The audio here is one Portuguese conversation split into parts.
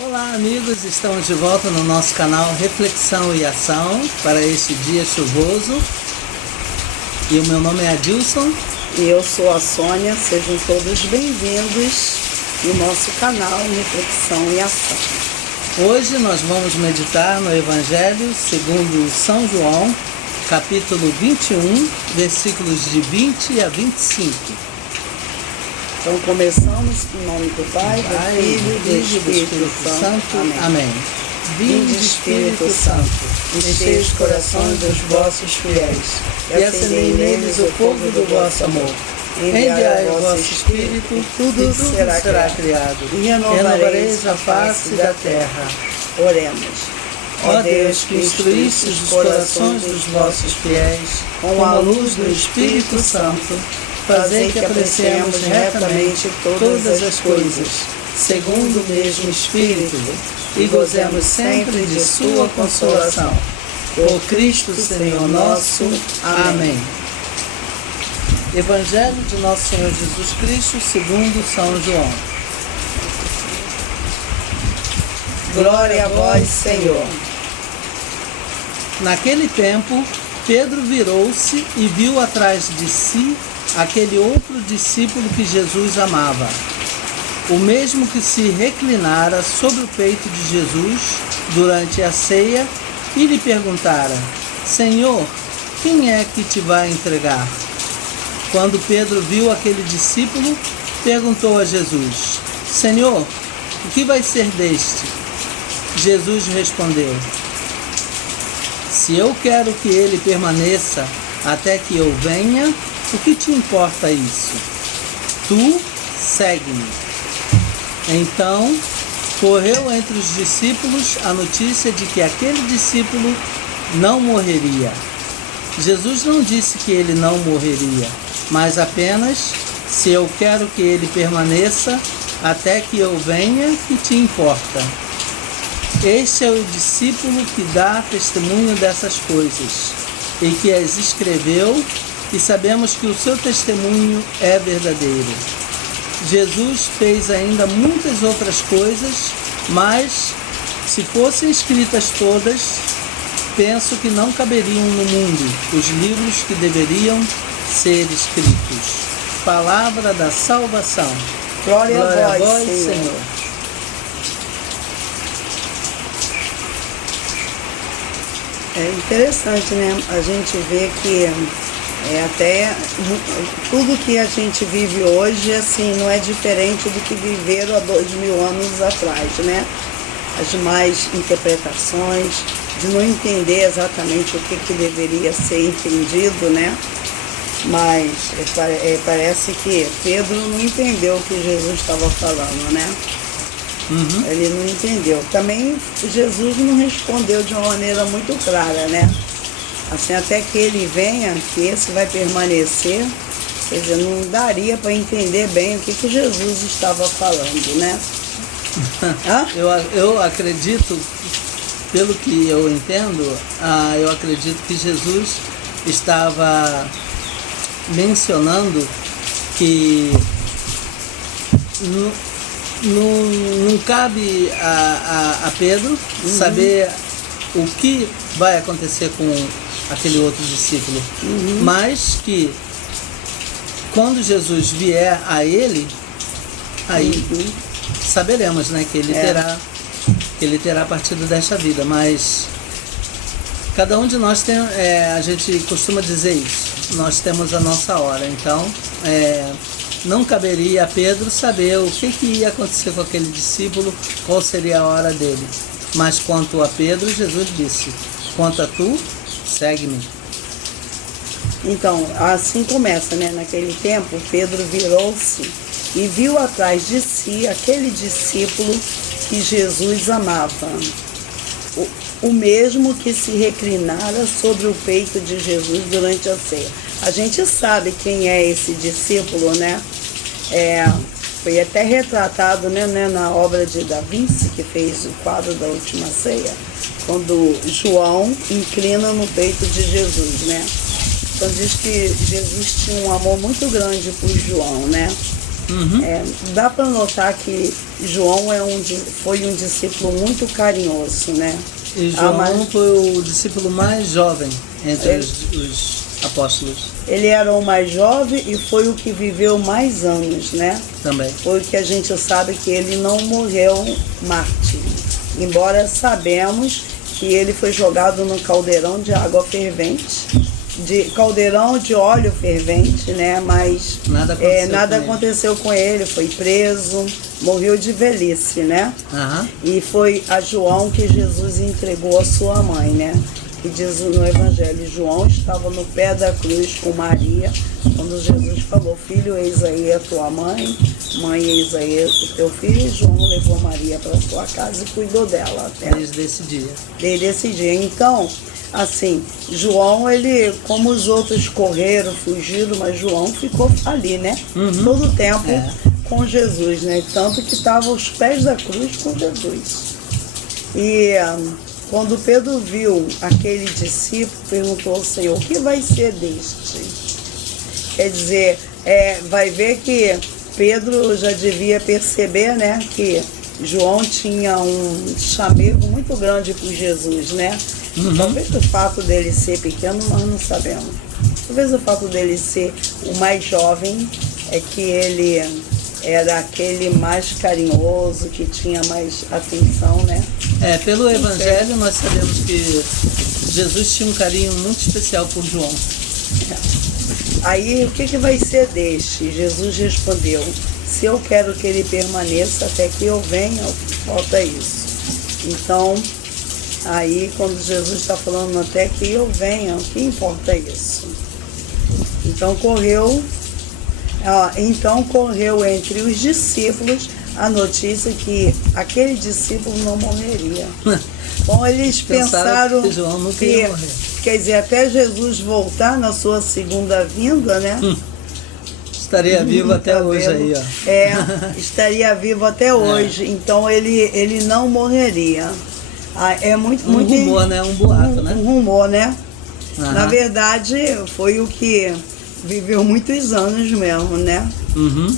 Olá amigos, estamos de volta no nosso canal Reflexão e Ação para este dia chuvoso. E o meu nome é Adilson. E eu sou a Sônia, sejam todos bem-vindos no nosso canal Reflexão e Ação. Hoje nós vamos meditar no Evangelho segundo São João, capítulo 21, versículos de 20 a 25. Então começamos em nome do Pai, do Filho e do Espírito Santo. Amém. Vinde, Espírito Santo, enchei os corações dos vossos fiéis e acendei neles o fogo do vosso amor. Enviai o vosso Espírito, e tudo será criado, e renovareis a face da terra. Oremos. Ó Deus, que instruíste os corações dos vossos fiéis com a luz do Espírito Santo, fazei que apreciemos retamente todas as coisas, segundo o mesmo Espírito, e gozemos sempre de sua consolação. Por Cristo Senhor nosso. Amém. Evangelho de Nosso Senhor Jesus Cristo segundo São João. Glória a vós, Senhor. Naquele tempo, Pedro virou-se e viu atrás de si aquele outro discípulo que Jesus amava, o mesmo que se reclinara sobre o peito de Jesus durante a ceia e lhe perguntara: Senhor, quem é que te vai entregar? Quando Pedro viu aquele discípulo, perguntou a Jesus: Senhor, o que vai ser deste? Jesus respondeu: Se eu quero que ele permaneça até que eu venha, o que te importa isso? Tu segue-me. Então, correu entre os discípulos a notícia de que aquele discípulo não morreria. Jesus não disse que ele não morreria, mas apenas: se eu quero que ele permaneça até que eu venha, que te importa? Este é o discípulo que dá testemunho dessas coisas e que as escreveu, e sabemos que o seu testemunho é verdadeiro. Jesus fez ainda muitas outras coisas, mas, se fossem escritas todas, penso que não caberiam no mundo os livros que deveriam ser escritos. Palavra da salvação. Glória a vós, Senhor. É interessante, né? A gente vê que até tudo que a gente vive hoje, assim, não é diferente do que viveram há 2000 anos atrás, né? As más interpretações, de não entender exatamente o que deveria ser entendido, né? Mas parece que Pedro não entendeu o que Jesus estava falando, né? Ele não entendeu. Também Jesus não respondeu de uma maneira muito clara, né? Assim, até que ele venha, que esse vai permanecer, quer dizer, não daria para entender bem o que Jesus estava falando, né? Eu acredito, pelo que eu entendo, eu acredito que Jesus estava mencionando que não cabe a Pedro saber o que vai acontecer com aquele outro discípulo, mas que quando Jesus vier a ele, aí saberemos, né, que ele terá partido desta vida. Mas cada um de nós tem, a gente costuma dizer isso, nós temos a nossa hora. Então não caberia a Pedro saber o que ia acontecer com aquele discípulo, qual seria a hora dele. Mas quanto a Pedro, Jesus disse: quanto a tu, segue-me. Então, assim começa, né? Naquele tempo, Pedro virou-se e viu atrás de si aquele discípulo que Jesus amava, o mesmo que se reclinara sobre o peito de Jesus durante a ceia. A gente sabe quem é esse discípulo, né? Foi até retratado, né, na obra de Da Vinci, que fez o quadro da Última Ceia, quando João inclina no peito de Jesus, né? Então diz que Jesus tinha um amor muito grande por João, né? Dá para notar que João foi um discípulo muito carinhoso, né? E João foi o discípulo mais jovem entre os apóstolos. Ele era o mais jovem e foi o que viveu mais anos, né? Também. Foi o que a gente sabe que ele não morreu mártir. Embora sabemos que ele foi jogado no caldeirão de água fervente, caldeirão de óleo fervente, né? Mas nada aconteceu com ele, foi preso, morreu de velhice, né? Uhum. E foi a João que Jesus entregou a sua mãe, né? Que diz no Evangelho, João estava no pé da cruz com Maria, quando Jesus falou, filho, eis aí a tua mãe, mãe, eis aí o teu filho, e João levou Maria para sua casa e cuidou dela até. Desde esse dia. Desde esse dia. Então, assim, João, ele, como os outros correram, fugiram, mas João ficou ali, né? Uhum. Todo o tempo com Jesus, né? Tanto que estava aos pés da cruz com Jesus. E quando Pedro viu aquele discípulo, perguntou ao Senhor, o que vai ser deste? Quer dizer, vai ver que Pedro já devia perceber, né, que João tinha um chamego muito grande por Jesus, né? Uhum. Talvez o fato dele ser pequeno, nós não sabemos. Talvez o fato dele ser o mais jovem é que ele era aquele mais carinhoso, que tinha mais atenção, né? Pelo Evangelho nós sabemos que Jesus tinha um carinho muito especial por João. Aí, o que vai ser deste? Jesus respondeu, se eu quero que ele permaneça até que eu venha, falta isso. Então, aí quando Jesus está falando até que eu venha, o que importa é isso? Então correu entre os discípulos a notícia que aquele discípulo não morreria. Bom, eles pensaram que João não ia morrer. Quer dizer, até Jesus voltar na sua segunda vinda, né? Estaria vivo até hoje aí, ó. Estaria vivo até hoje. Então ele não morreria. É muito rumor, né? Um boato, né? Um rumor, né? Uhum. Na verdade, foi o que viveu muitos anos mesmo, né? Uhum.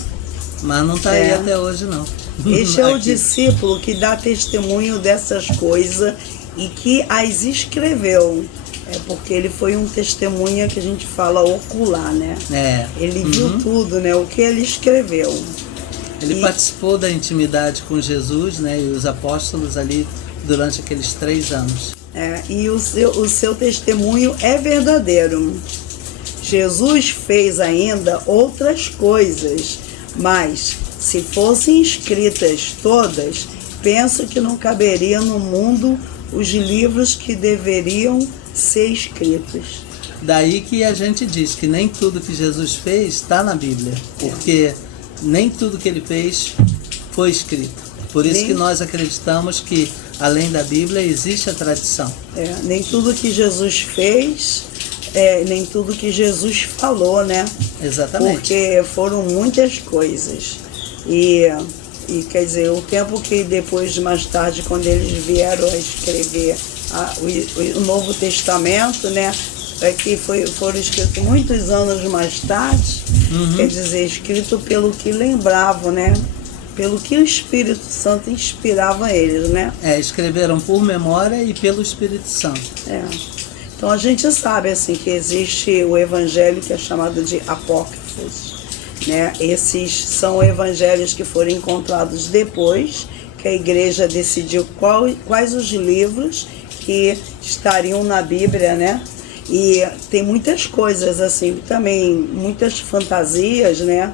Mas não está aí até hoje, não. Este é o discípulo que dá testemunho dessas coisas e que as escreveu. Porque ele foi um testemunha que a gente fala ocular, né? Ele viu tudo, né? O que ele escreveu. Ele participou da intimidade com Jesus, né? E os apóstolos ali durante aqueles 3 anos. E o seu testemunho é verdadeiro. Jesus fez ainda outras coisas, mas se fossem escritas todas, penso que não caberia no mundo os livros que deveriam ser escritos. Daí que a gente diz que nem tudo que Jesus fez está na Bíblia, porque nem tudo que ele fez foi escrito. Por isso que nós acreditamos que além da Bíblia existe a tradição. Nem tudo que Jesus fez, nem tudo que Jesus falou, né? Exatamente. Porque foram muitas coisas. E quer dizer, o tempo que depois, mais tarde, quando eles vieram a escrever o Novo Testamento, né? Que foram escritos muitos anos mais tarde, quer dizer, escrito pelo que lembravam, né? Pelo que o Espírito Santo inspirava eles, né? Escreveram por memória e pelo Espírito Santo. Então a gente sabe assim que existe o evangelho que é chamado de apócrifos, né? Esses são evangelhos que foram encontrados depois que a igreja decidiu quais os livros que estariam na Bíblia, né? E tem muitas coisas assim, também muitas fantasias, né?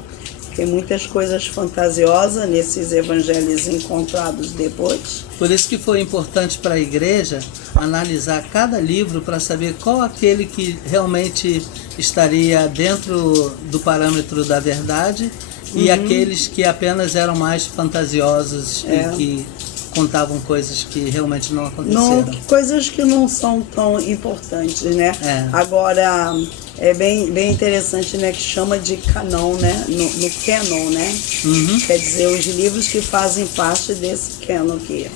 Tem muitas coisas fantasiosas nesses evangelhos encontrados depois. Por isso que foi importante para a igreja analisar cada livro para saber qual aquele que realmente estaria dentro do parâmetro da verdade e aqueles que apenas eram mais fantasiosos e que contavam coisas que realmente não aconteceram. Coisas que não são tão importantes, né? Agora, é bem interessante, né? Que chama de canon, né? No canon, né? Quer dizer, os livros que fazem parte desse canon que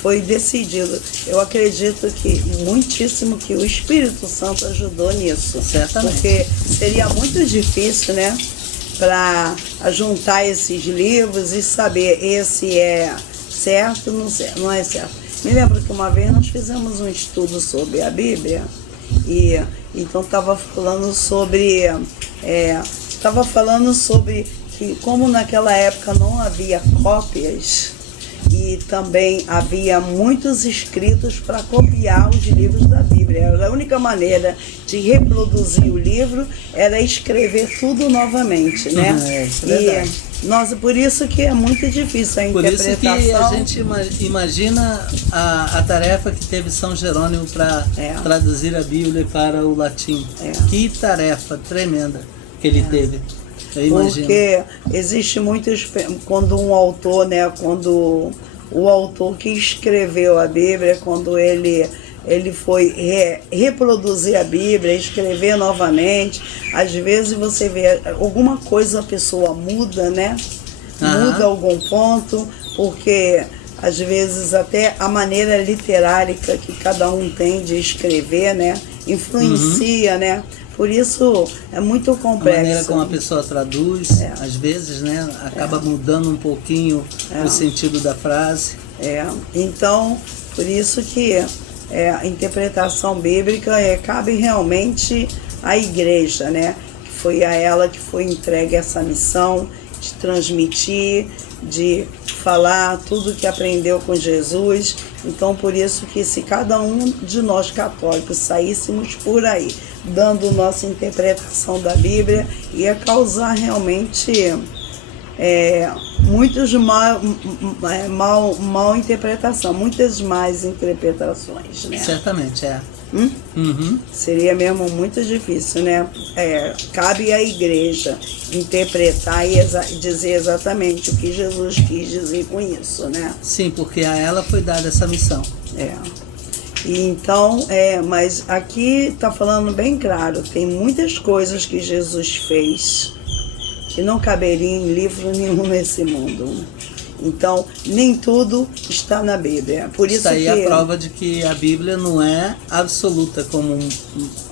foi decidido. Eu acredito que muitíssimo que o Espírito Santo ajudou nisso. Certamente. Porque seria muito difícil, né? para juntar esses livros e saber esse é certo, não é certo. Me lembro que uma vez nós fizemos um estudo sobre a Bíblia e então estava falando sobre que como naquela época não havia cópias e também havia muitos escritos para copiar os livros da Bíblia. A única maneira de reproduzir o livro era escrever tudo novamente, né? Isso é verdade. Nossa, por isso que é muito difícil a interpretação. Por isso que a gente imagina a tarefa que teve São Jerônimo para traduzir a Bíblia para o latim. Que tarefa tremenda que ele teve. Eu imagino. Porque existe muitos... Quando um autor, né? Quando o autor que escreveu a Bíblia, quando ele foi reproduzir a Bíblia, escrever novamente, às vezes você vê alguma coisa, a pessoa muda, né? Muda algum ponto, porque às vezes até a maneira literária que cada um tem de escrever, né? Influencia, né? Por isso é muito complexo. A maneira como a pessoa traduz, às vezes, né? Acaba mudando um pouquinho o sentido da frase. Então, por isso que a interpretação bíblica cabe realmente à igreja, né? Foi a ela que foi entregue essa missão de transmitir, de falar tudo que aprendeu com Jesus. Então, por isso que se cada um de nós católicos saíssemos por aí, dando nossa interpretação da Bíblia, ia causar realmente muitas mal interpretação, muitas más interpretações, né? Certamente, Seria mesmo muito difícil, né? Cabe à igreja interpretar e dizer exatamente o que Jesus quis dizer com isso, né? Sim, porque a ela foi dada essa missão. E então, mas aqui está falando bem claro, tem muitas coisas que Jesus fez que não caberiam em livro nenhum nesse mundo. Então, nem tudo está na Bíblia. Por isso aí é a prova de que a Bíblia não é absoluta, como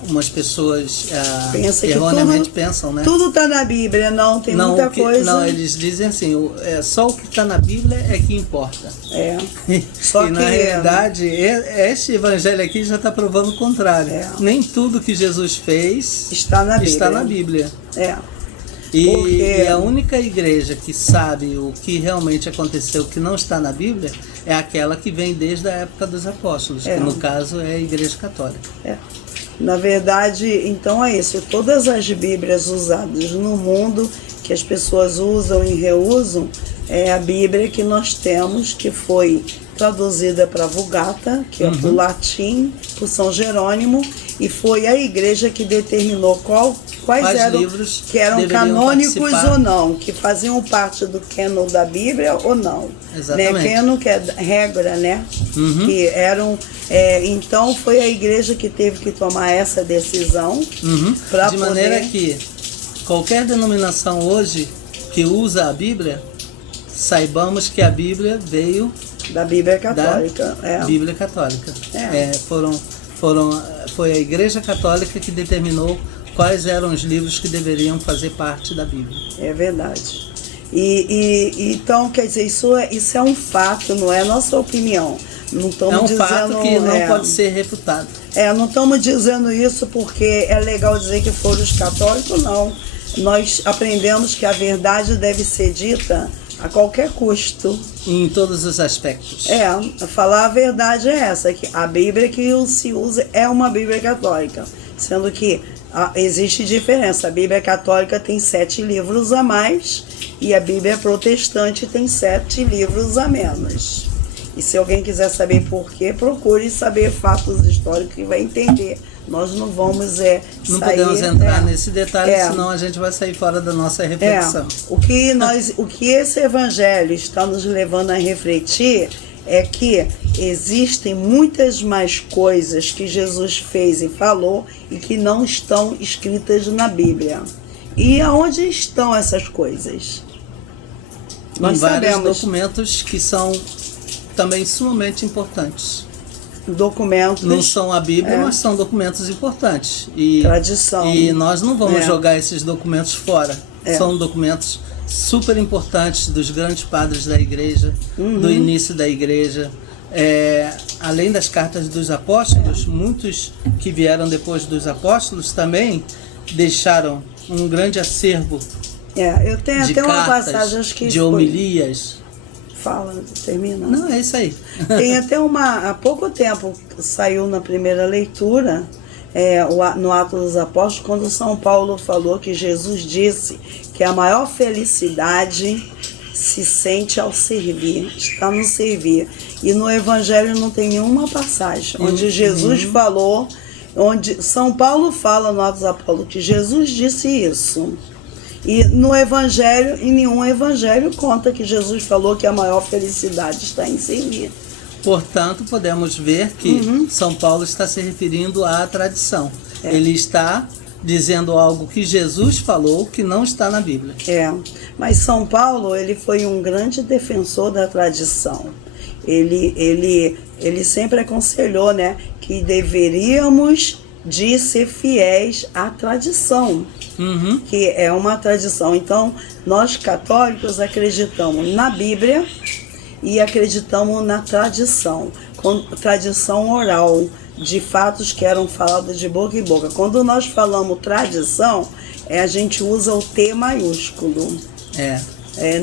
umas pessoas erroneamente pensam, né? Tudo está na Bíblia, tem muita coisa. Não, eles dizem assim, só o que está na Bíblia é que importa. Só e na realidade, este evangelho aqui já está provando o contrário. Nem tudo que Jesus fez está na Bíblia. E a única igreja que sabe o que realmente aconteceu, que não está na Bíblia, é aquela que vem desde a época dos apóstolos, que no caso é a Igreja Católica. Na verdade, então é isso. Todas as Bíblias usadas no mundo, que as pessoas usam e reusam, é a Bíblia que nós temos, que foi traduzida para a Vulgata, que é para o latim, por São Jerônimo, e foi a igreja que determinou quais eram livros que eram canônicos ou não, que faziam parte do cânon da Bíblia ou não. Exatamente. Né? Cânon, que é regra, né? Que eram... então foi a igreja que teve que tomar essa decisão para de maneira que qualquer denominação hoje que usa a Bíblia, saibamos que a Bíblia veio da Bíblia Católica. Bíblia Católica. Foi a Igreja Católica que determinou quais eram os livros que deveriam fazer parte da Bíblia. É verdade. Então, quer dizer, isso é um fato, não é nossa opinião. Não estamos dizendo, fato que não pode ser refutado. Não estamos dizendo isso porque é legal dizer que foram os católicos, não. Nós aprendemos que a verdade deve ser dita a qualquer custo. Em todos os aspectos. Falar a verdade é essa, que a Bíblia que se usa é uma Bíblia católica, sendo que existe diferença. A Bíblia católica tem 7 livros a mais e a Bíblia protestante tem 7 livros a menos. E se alguém quiser saber por quê, procure saber fatos históricos que vai entender. Nós não vamos não podemos entrar nesse detalhe, senão a gente vai sair fora da nossa reflexão. O que esse evangelho está nos levando a refletir é que existem muitas mais coisas que Jesus fez e falou e que não estão escritas na Bíblia. E aonde estão essas coisas? Nós sabemos documentos que são também sumamente importantes. Documentos. Não são a Bíblia, mas são documentos importantes. Tradição. E nós não vamos jogar esses documentos fora. São documentos super importantes dos grandes padres da igreja, do início da igreja. Além das cartas dos apóstolos, muitos que vieram depois dos apóstolos também deixaram um grande acervo eu tenho de até uma cartas, passagem, acho que de homilias. Fala, termina. Não, é isso aí. Tem até há pouco tempo saiu na primeira leitura, no Atos dos Apóstolos, quando São Paulo falou que Jesus disse que a maior felicidade se sente ao servir, está no servir. E no Evangelho não tem nenhuma passagem onde Jesus falou, onde São Paulo fala no Atos dos Apóstolos que Jesus disse isso. E no Evangelho, em nenhum Evangelho conta que Jesus falou que a maior felicidade está em servir. Portanto, podemos ver que São Paulo está se referindo à tradição. Ele está dizendo algo que Jesus falou que não está na Bíblia. Mas São Paulo, ele foi um grande defensor da tradição. Ele sempre aconselhou, né, que deveríamos de ser fiéis à tradição, que é uma tradição. Então, nós católicos acreditamos na Bíblia e acreditamos na tradição, tradição oral, de fatos que eram falados de boca em boca. Quando nós falamos tradição, a gente usa o T maiúsculo.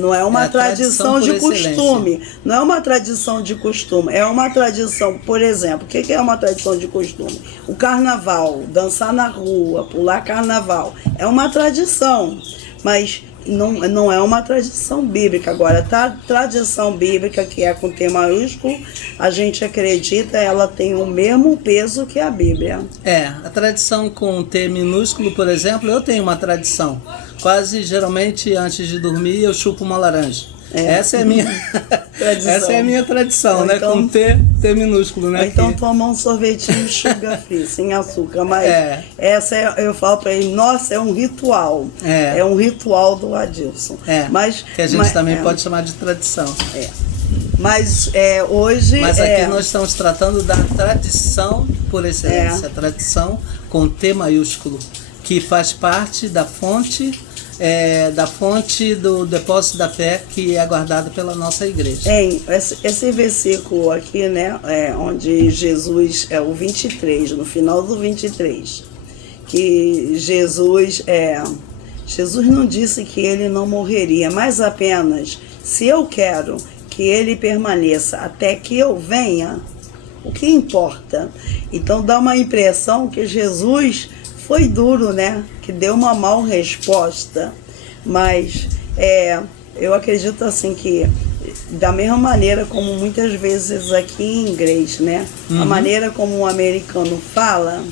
Não é uma tradição de costume. Não é uma tradição de costume. É uma tradição, por exemplo, o que é uma tradição de costume? O carnaval, dançar na rua, pular carnaval. É uma tradição, mas não é uma tradição bíblica. Agora, a tradição bíblica, que é com T maiúsculo, a gente acredita, ela tem o mesmo peso que a Bíblia. A tradição com T minúsculo, por exemplo, eu tenho uma tradição. Quase, geralmente, antes de dormir, eu chupo uma laranja. Essa é a minha essa é a minha tradição, né? Então, com T minúsculo, né? Ou então toma um sorvetinho sugar free, sem açúcar. Mas essa eu falo para ele, nossa, é um ritual. É um ritual do Adilson. Mas, que a gente também pode chamar de tradição. Mas hoje... Mas aqui nós estamos tratando da tradição por excelência. Tradição com T maiúsculo, que faz parte da fonte... da fonte do depósito da fé que é guardado pela nossa igreja. Esse versículo aqui, né, onde Jesus, o 23, no final do 23, que Jesus não disse que ele não morreria, mas apenas, se eu quero que ele permaneça até que eu venha, o que importa? Então dá uma impressão que Jesus foi duro, né? Que deu uma mal resposta. Mas eu acredito assim que da mesma maneira como muitas vezes aqui em inglês, né? A maneira como o americano fala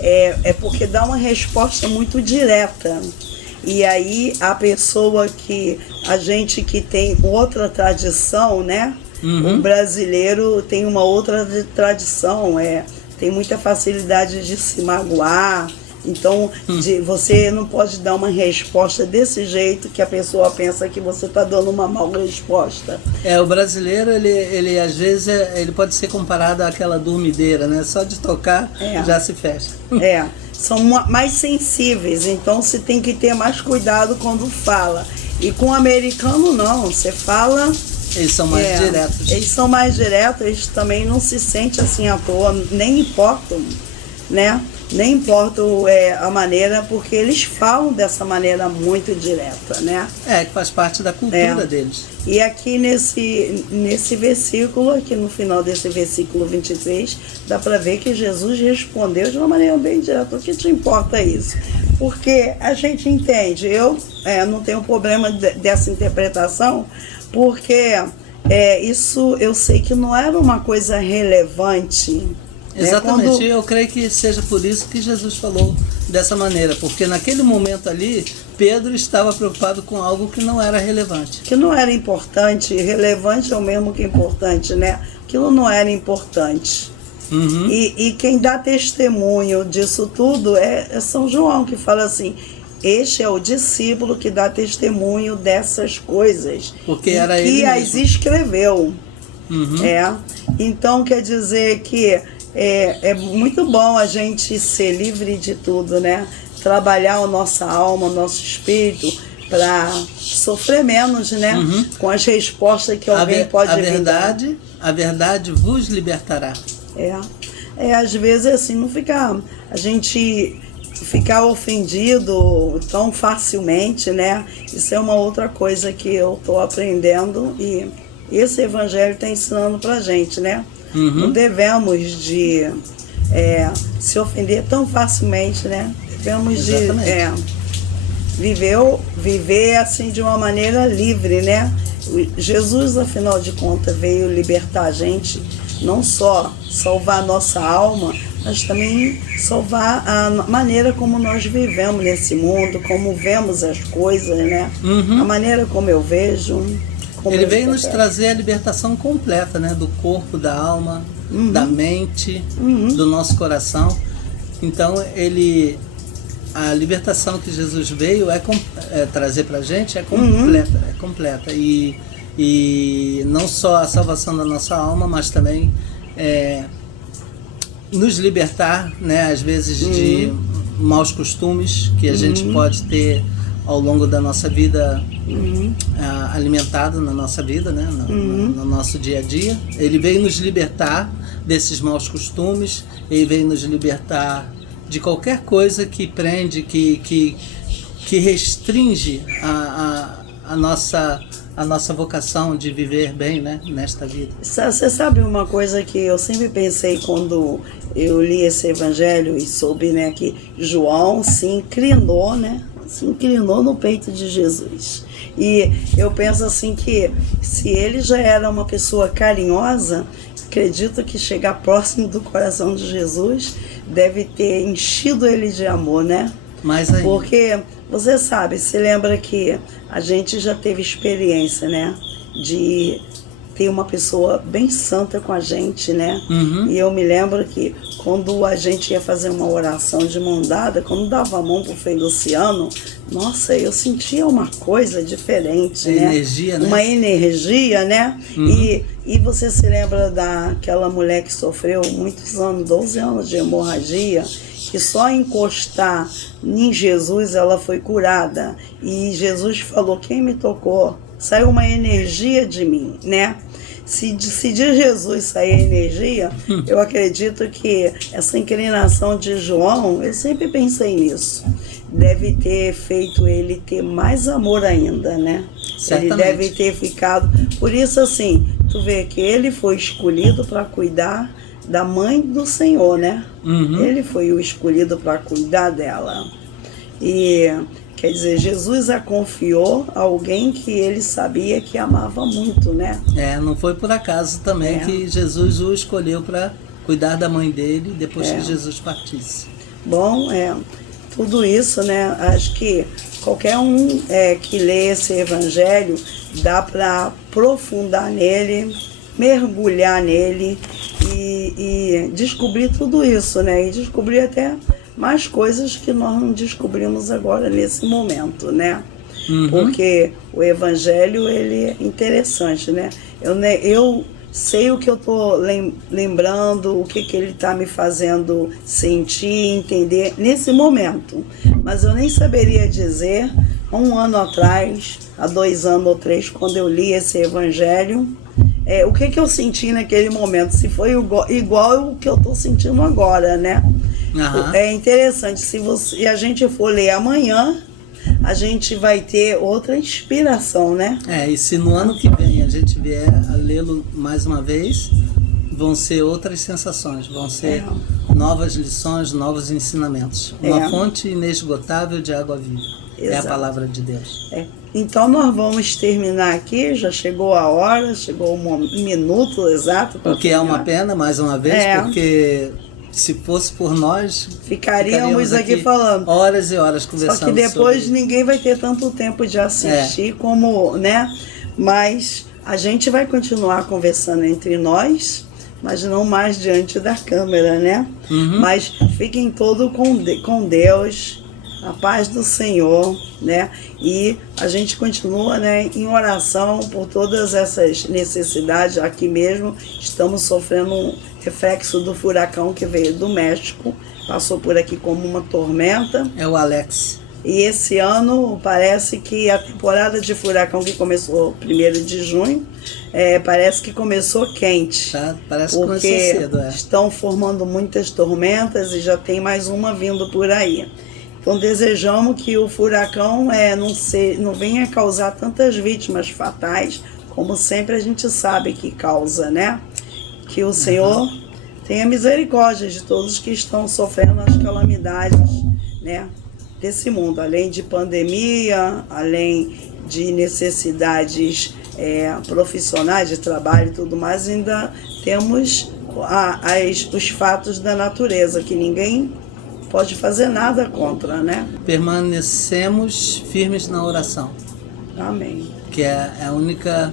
é porque dá uma resposta muito direta. E aí a pessoa a gente que tem outra tradição, né? O brasileiro tem uma outra tradição, tem muita facilidade de se magoar. Então, você não pode dar uma resposta desse jeito que a pessoa pensa que você está dando uma mal resposta. O brasileiro, ele às vezes, ele pode ser comparado àquela dormideira, né? Só de tocar, já se fecha. São mais sensíveis, então você tem que ter mais cuidado quando fala. E com o americano, não. Você fala... Eles são mais diretos. Eles são mais diretos, eles também não se sentem assim à toa, nem importam, né? Nem importa a maneira, porque eles falam dessa maneira muito direta, né? Que faz parte da cultura deles. E aqui nesse versículo, aqui no final desse versículo 23, dá para ver que Jesus respondeu de uma maneira bem direta. O que te importa isso? Porque a gente entende, eu não tenho problema dessa interpretação, porque isso eu sei que não era uma coisa relevante. Exatamente, eu creio que seja por isso que Jesus falou dessa maneira, porque naquele momento ali, Pedro estava preocupado com algo que não era relevante. Que não era importante, relevante é o mesmo que importante, né? Aquilo não era importante. E quem dá testemunho disso tudo é São João, que fala assim, este é o discípulo que dá testemunho dessas coisas. Porque era ele mesmo. Que as escreveu. Então quer dizer que é muito bom a gente ser livre de tudo, né? Trabalhar a nossa alma, o nosso espírito, para sofrer menos, né? Com as respostas que alguém pode vir dar. A verdade vos libertará. Às vezes assim, não ficar, a gente ficar ofendido tão facilmente, né? Isso é uma outra coisa que eu estou aprendendo e esse evangelho está ensinando pra gente, né? Não devemos de se ofender tão facilmente, né? Devemos de viver assim de uma maneira livre, né? Jesus, afinal de contas, veio libertar a gente, não só salvar a nossa alma, mas também salvar a maneira como nós vivemos nesse mundo, como vemos as coisas, né? A maneira como eu vejo. Ele veio nos trazer a libertação completa, né? Do corpo, da alma, da mente, do nosso coração. Então, a libertação que Jesus veio trazer pra gente é completa. E não só a salvação da nossa alma, mas também nos libertar, né, às vezes de maus costumes que a gente pode ter ao longo da nossa vida, alimentado na nossa vida, né, no nosso dia a dia. Ele veio nos libertar desses maus costumes, ele veio nos libertar de qualquer coisa que prende, que restringe a nossa vocação de viver bem, né, nesta vida. Você sabe uma coisa que eu sempre pensei quando eu li esse evangelho e soube, né, que João se inclinou, né, no peito de Jesus. E eu penso assim que se ele já era uma pessoa carinhosa, acredito que chegar próximo do coração de Jesus deve ter enchido ele de amor, né? Mais ainda. Porque você sabe, se lembra que a gente já teve experiência, né? De ter uma pessoa bem santa com a gente, né? E eu me lembro que quando a gente ia fazer uma oração de mão dada, quando dava a mão pro Frei Luciano, nossa, eu sentia uma coisa diferente, né? Energia, né? Uma energia, né? E você se lembra daquela mulher que sofreu muitos anos, 12 anos de hemorragia, que só encostar em Jesus ela foi curada. E Jesus falou, quem me tocou? Saiu uma energia de mim, né? Se de Jesus sair energia, eu acredito que essa inclinação de João, eu sempre pensei nisso, deve ter feito ele ter mais amor ainda, né? Certamente. Ele deve ter ficado... Por isso, assim, tu vê que ele foi escolhido para cuidar da mãe do Senhor, né? Ele foi o escolhido para cuidar dela. E... quer dizer, Jesus a confiou a alguém que ele sabia que amava muito, né? Não foi por acaso também que Jesus o escolheu para cuidar da mãe dele depois que Jesus partisse. Bom, tudo isso, né? Acho que qualquer um que lê esse evangelho dá para aprofundar nele, mergulhar nele e descobrir tudo isso, né? E descobrir até mais coisas que nós não descobrimos agora nesse momento, né? Porque o evangelho, ele é interessante, né? Eu sei o que eu tô lembrando, o que ele tá me fazendo sentir, entender nesse momento. Mas eu nem saberia dizer, há 1 ano atrás, há 2 anos ou 3, quando eu li esse evangelho, o que eu senti naquele momento, se foi igual o que eu tô sentindo agora, né? É interessante, se a gente for ler amanhã, a gente vai ter outra inspiração, né? E se no ano que vem a gente vier a lê-lo mais uma vez, vão ser outras sensações, vão ser novas lições, novos ensinamentos. Uma fonte inesgotável de água viva. Exato. É a palavra de Deus. Então nós vamos terminar aqui, já chegou a hora, chegou o minuto exato. O que é uma pena, mais uma vez, porque... se fosse por nós, ficaríamos aqui falando horas e horas conversando. Só que depois ninguém vai ter tanto tempo de assistir como, né? Mas a gente vai continuar conversando entre nós, mas não mais diante da câmera, né? Mas fiquem todos com Deus, a paz do Senhor, né? E a gente continua, né, em oração por todas essas necessidades. Aqui mesmo estamos sofrendo um reflexo do furacão que veio do México, passou por aqui como uma tormenta. É o Alex. E esse ano parece que a temporada de furacão que começou 1º de junho, parece que começou quente. Tá? Parece que começou Porque cedo, estão formando muitas tormentas e já tem mais uma vindo por aí. Então desejamos que o furacão não venha causar tantas vítimas fatais, como sempre a gente sabe que causa, né? Que o Senhor tenha misericórdia de todos que estão sofrendo as calamidades, né, desse mundo, além de pandemia, além de necessidades profissionais de trabalho e tudo mais, ainda temos os fatos da natureza, que ninguém pode fazer nada contra, né? Permanecemos firmes na oração. Amém. Que é a única...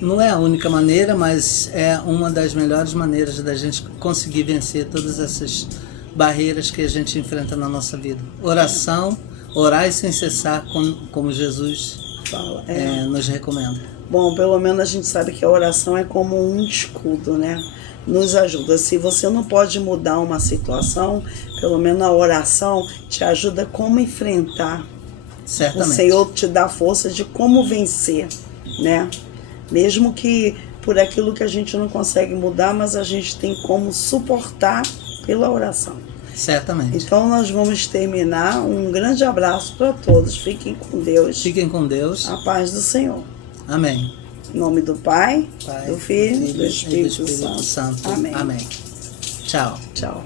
não é a única maneira, mas é uma das melhores maneiras da gente conseguir vencer todas essas barreiras que a gente enfrenta na nossa vida. Oração, orai sem cessar, como Jesus nos recomenda. Bom, pelo menos a gente sabe que a oração é como um escudo, né? Nos ajuda. Se você não pode mudar uma situação, pelo menos a oração te ajuda como enfrentar. Certamente. O Senhor te dá força de como vencer, né? Mesmo que por aquilo que a gente não consegue mudar, mas a gente tem como suportar pela oração. Certamente. Então nós vamos terminar. Um grande abraço para todos. Fiquem com Deus. Fiquem com Deus. A paz do Senhor. Amém. Em nome do Pai, Pai, do Filho e do e do Espírito Espírito Santo. Santo. Amém. Amém. Tchau. Tchau.